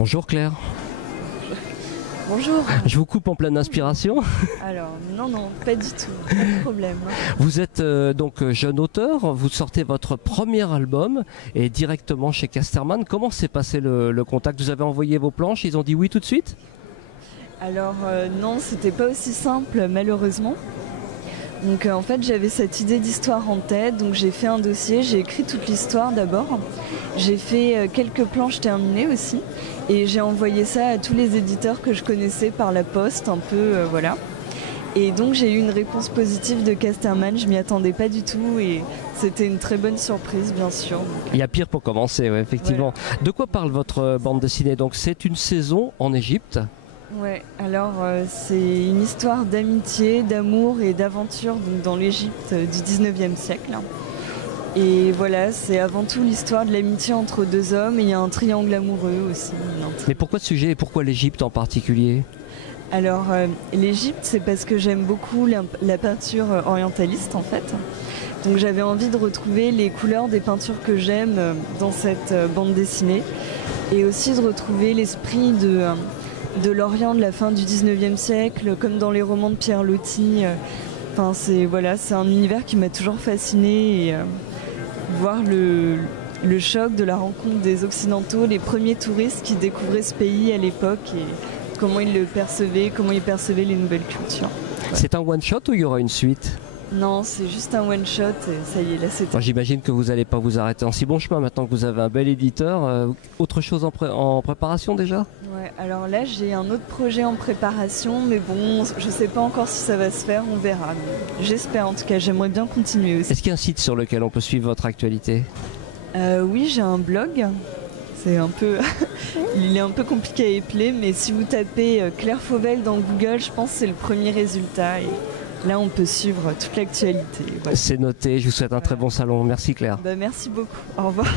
Bonjour Claire. Bonjour. Je vous coupe en pleine inspiration. Alors, non, pas du tout, pas de problème. Vous êtes donc jeune auteur, vous sortez votre premier album et directement chez Casterman. Comment s'est passé le contact? Vous avez envoyé vos planches, ils ont dit oui tout de suite? Alors non, c'était pas aussi simple malheureusement. Donc en fait j'avais cette idée d'histoire en tête, donc j'ai fait un dossier, j'ai écrit toute l'histoire d'abord. J'ai fait quelques planches terminées aussi et j'ai envoyé ça à tous les éditeurs que je connaissais par la poste, un peu voilà. Et donc j'ai eu une réponse positive de Casterman, je m'y attendais pas du tout et c'était une très bonne surprise bien sûr. Il y a pire pour commencer, ouais, effectivement. Voilà. De quoi parle votre bande dessinée? Donc c'est une saison en Égypte. Ouais, alors c'est une histoire d'amitié, d'amour et d'aventure dans l'Égypte du 19e siècle. Et voilà, c'est avant tout l'histoire de l'amitié entre deux hommes et il y a un triangle amoureux aussi. Mais pourquoi ce sujet et pourquoi l'Égypte en particulier? Alors l'Égypte, c'est parce que j'aime beaucoup la peinture orientaliste en fait. Donc j'avais envie de retrouver les couleurs des peintures que j'aime dans cette bande dessinée et aussi de retrouver l'esprit de l'Orient de la fin du 19e siècle, comme dans les romans de Pierre Loti. Enfin, c'est un univers qui m'a toujours fasciné et voir le choc de la rencontre des Occidentaux, les premiers touristes qui découvraient ce pays à l'époque et comment ils le percevaient, comment ils percevaient les nouvelles cultures. Ouais. C'est un one-shot ou il y aura une suite? Non, c'est juste un one-shot et ça y est, là c'est... J'imagine que vous n'allez pas vous arrêter en si bon chemin maintenant que vous avez un bel éditeur. Autre chose en préparation déjà? Ouais, alors là j'ai un autre projet en préparation, mais bon, je sais pas encore si ça va se faire, on verra. J'espère en tout cas, j'aimerais bien continuer aussi. Est-ce qu'il y a un site sur lequel on peut suivre votre actualité? Oui, j'ai un blog. C'est un peu... Il est un peu compliqué à épeler, mais si vous tapez Claire Fauvel dans Google, je pense que c'est le premier résultat. Et là, on peut suivre toute l'actualité. Voilà. C'est noté, je vous souhaite un très bon salon. Merci Claire. Merci beaucoup, au revoir.